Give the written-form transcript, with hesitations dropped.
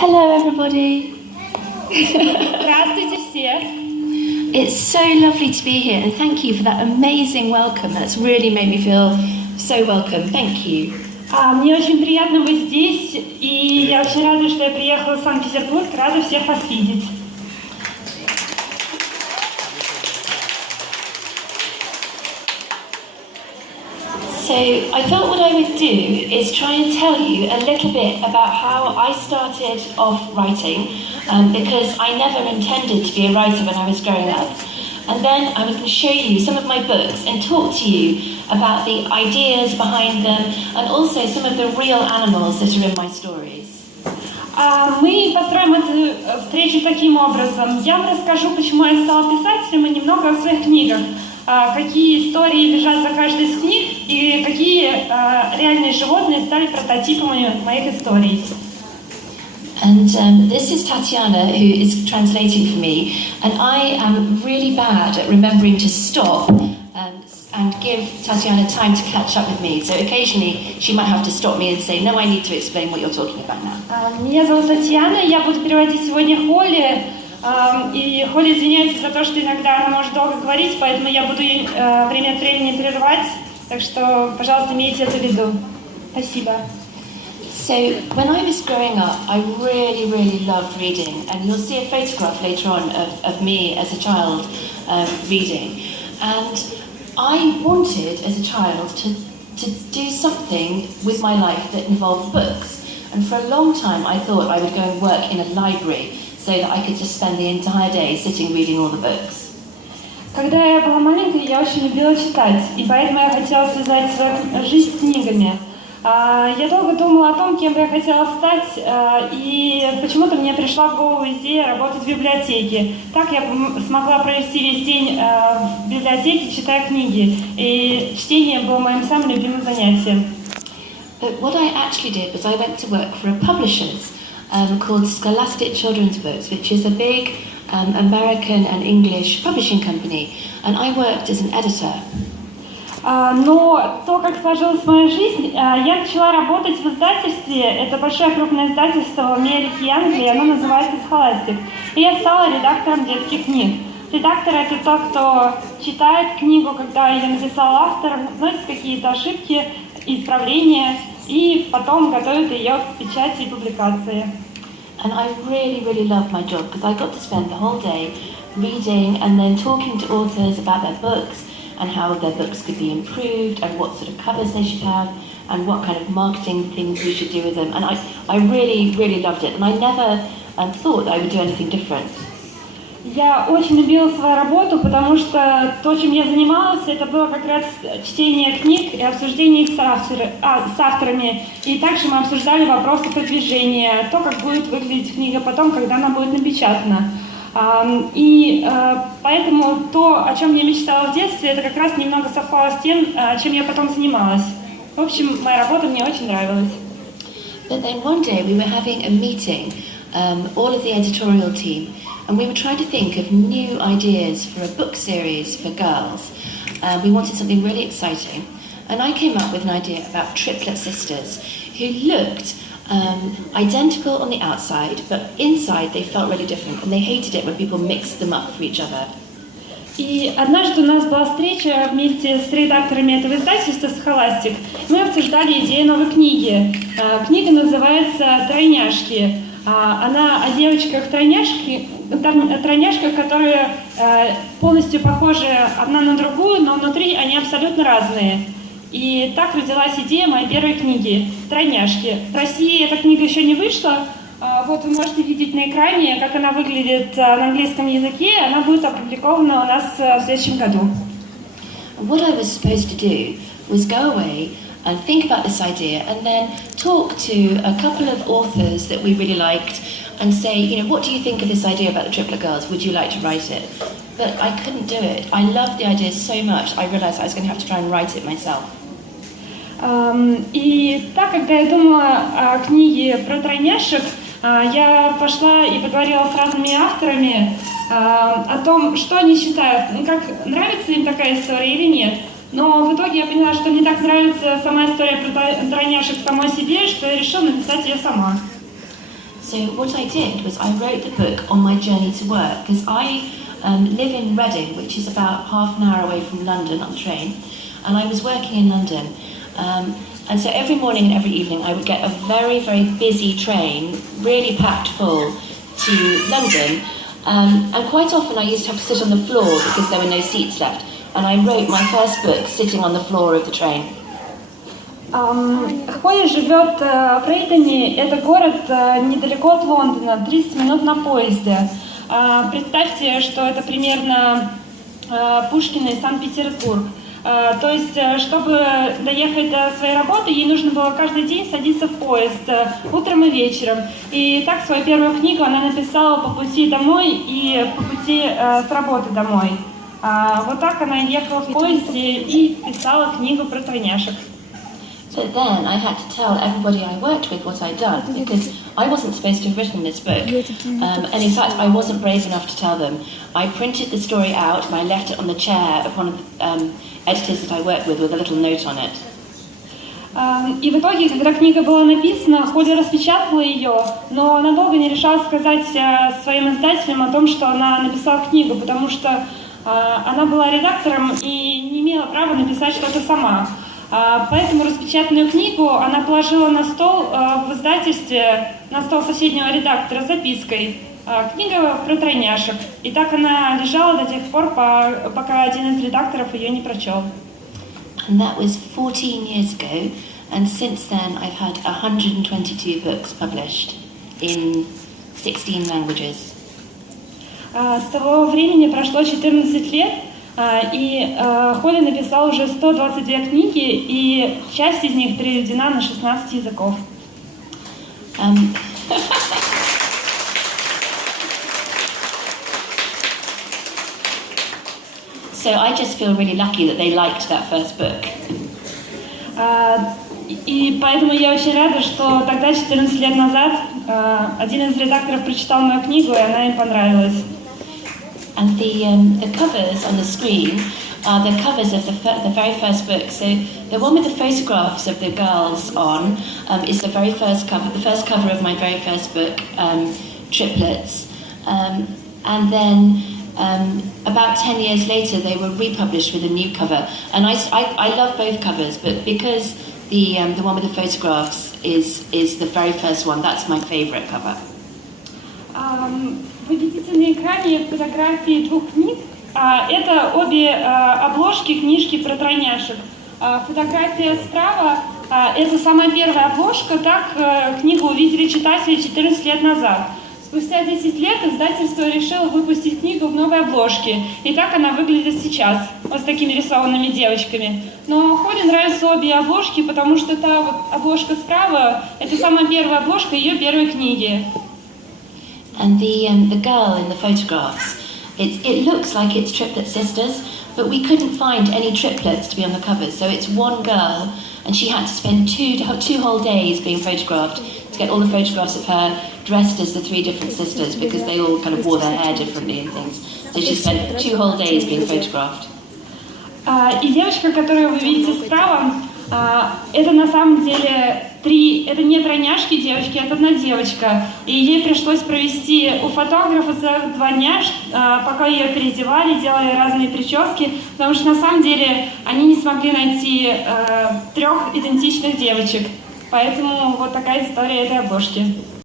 Hello, everybody. Здравствуйте все. It's so lovely to be here, and thank you for that amazing welcome. That's really made me feel so welcome. Thank you. Мне очень приятно быть здесь, и я очень рада, что я приехала в Санкт-Петербург. Рада всех вас видеть. So I thought what I would do is try and tell you a little bit about how I started off writing, because I never intended to be a writer when I was growing up. And then I was going to show you some of my books and talk to you about the ideas behind them and also some of the real animals that are in my stories. Мы построим эту встречу таким образом. Я вам расскажу, почему я стала писателем, и немного о своих книгах. Какие истории лежат за каждой из книг и какие реальные животные стали прототипами моих историй. And this is Tatiana, who is translating for me, and I am really bad at remembering to stop and give Tatiana time to catch up with me. So occasionally she might have to stop me and say, no, I need to explain what you're talking about now. Меня зовут Татьяна, я буду переводить сегодня Холли. И Холли извиняется за то, что иногда она может долго говорить, поэтому я буду ей время от времени прерывать. Так что, пожалуйста, имейте это в виду. Спасибо. So when I was growing up, I really loved reading, and you'll see a photograph later on of me as a child reading. And I wanted, as a child, to do something with my life that involved books. And for a long time, I thought I would go and work in a library, so that I could just spend the entire day sitting reading all the books. Когда я была маленькой, я очень любила читать, и поэтому я хотела связать свою жизнь с книгами. Я долго думала о том, кем бы я хотела стать, и почему-то мне пришла в голову идея работать в библиотеке. Так я смогла провести весь день в библиотеке, читая книги, и чтение было моим самым любимым занятием. But what I actually did was I went to work for a publisher's called Scholastic Children's Books, which is a big American and English publishing company, and I worked as an editor. Но то, как сложилась моя жизнь, я начала работать в издательстве. Это большое крупное издательство в Америке и Англии, оно называется Scholastic. И я стала редактором детских книг. Редактор — это тот, кто читает книгу, когда ее написал автор, вносит какие-то ошибки, исправления, и потом готовит ее к печати и публикации. And I really loved my job because I got to spend the whole day reading and then talking to authors about their books and how their books could be improved and what sort of covers they should have and what kind of marketing things we should do with them. And I really loved it, and I never thought I would do anything different. Я очень любила свою работу, потому что то, чем я занималась, это было как раз чтение книг и обсуждение их с авторами. И также мы обсуждали вопросы продвижения, то, как будет выглядеть книга потом, когда она будет напечатана. И поэтому то, о чем я мечтала в детстве, это как раз немного совпало с тем, чем я потом занималась. В общем, моя работа мне очень нравилась. But then one day we were having a meeting, all of the editorial team, and we were trying to think of new ideas for a book series for girls. We wanted something really exciting. And I came up with an idea about triplet sisters who looked identical on the outside, but inside they felt really different, and they hated it when people mixed them up for each other. И однажды у нас была встреча вместе с редакторами этого издательства «Scholastic». Мы обсуждали идею новой книги. Книга называется «Тройняшки». Она о девочках-тройняшках, которые полностью похожи одна на другую, но внутри они абсолютно разные. И так родилась идея моей первой книги «Тройняшки». В России эта книга еще не вышла. Вот вы можете видеть на экране, как она выглядит на английском языке. Она будет опубликована у нас в следующем году. What I was supposed to do was go away and think about this idea and then talk to a couple of authors that we really liked and say, you know, what do you think of this idea about the triplet girls? Would you like to write it? But I couldn't do it. I loved the idea so much, I realized I was going to have to try and write it myself. И так, когда я думала о книге про тройняшек, я пошла и поговорила с разными авторами о том, что они считают, как нравится им такая история или нет. Но в итоге я поняла, что мне так нравится сама история про тройняшек самой себе, что я решила написать ее сама. So what I did was I wrote the book on my journey to work, because I live in Reading, which is about half an hour away from London on the train, and I was working in London. And so every morning and every evening I would get a very, very busy train, really packed full, to London. And quite often I used to have to sit on the floor because there were no seats left. And I wrote my first book sitting on the floor of the train. Холли живет в Рейдене, это город недалеко от Лондона, 30 минут на поезде. Представьте, что это примерно Пушкино и Санкт-Петербург. То есть, чтобы доехать до своей работы, ей нужно было каждый день садиться в поезд, утром и вечером. И так свою первую книгу она написала по пути домой и по пути с работы домой. Вот так она ехала в поезде и писала книгу про тройняшек. So then I had to tell everybody I worked with what I'd done, because I wasn't supposed to have written this book. And in fact, I wasn't brave enough to tell them. I printed the story out and I left it on the chair of one of the editors that I worked with a little note on it. И в итоге, когда книга была написана, Холли распечатала ее, но она долго не решалась сказать своим издателям о том, что она написала книгу, потому что она была редактором и не имела права написать что-то сама. Поэтому распечатанную книгу она положила на стол в издательстве, на стол соседнего редактора с запиской. Книга про тройняшек. И так она лежала до тех пор, пока один из редакторов ее не прочел. And that was 14 years ago, and since then I've had 122 books published in 16 languages. С того времени прошло 14 лет, и Холли написал уже 122 книги, и часть из них переведена на 16 языков. So I just feel really lucky that they liked that first book. И поэтому я очень рада, что тогда, 14 лет назад, один из редакторов прочитал мою книгу, и она им понравилась. And the covers on the screen are the covers of the very first book. So the one with the photographs of the girls on is the very first cover, the first cover of my very first book, Triplets. And then about 10 years later, they were republished with a new cover. And I love both covers, but because the one with the photographs is the very first one, that's my favorite cover. Вы видите на экране фотографии двух книг. Это обе обложки книжки про тройняшек. Фотография справа – это самая первая обложка. Так книгу увидели читатели 14 лет назад. Спустя 10 лет издательство решило выпустить книгу в новой обложке. И так она выглядит сейчас, вот с такими рисованными девочками. Но Холли нравятся обе обложки, потому что та вот обложка справа – это самая первая обложка ее первой книги. And the girl in the photographs, it looks like it's triplet sisters, but we couldn't find any triplets to be on the covers. So it's one girl, and she had to spend two whole days being photographed to get all the photographs of her dressed as the three different sisters, because they all kind of wore their hair differently and things. So she spent 2 whole days being photographed. И девочка, которую вы видите справа, это на самом деле это не тройняшки девочки, это одна девочка. И ей пришлось провести у фотографа целых 2 дня, пока ее переодевали, делали разные прически, потому что на самом деле они не смогли найти 3 идентичных девочек. Поэтому вот такая история этой обложки.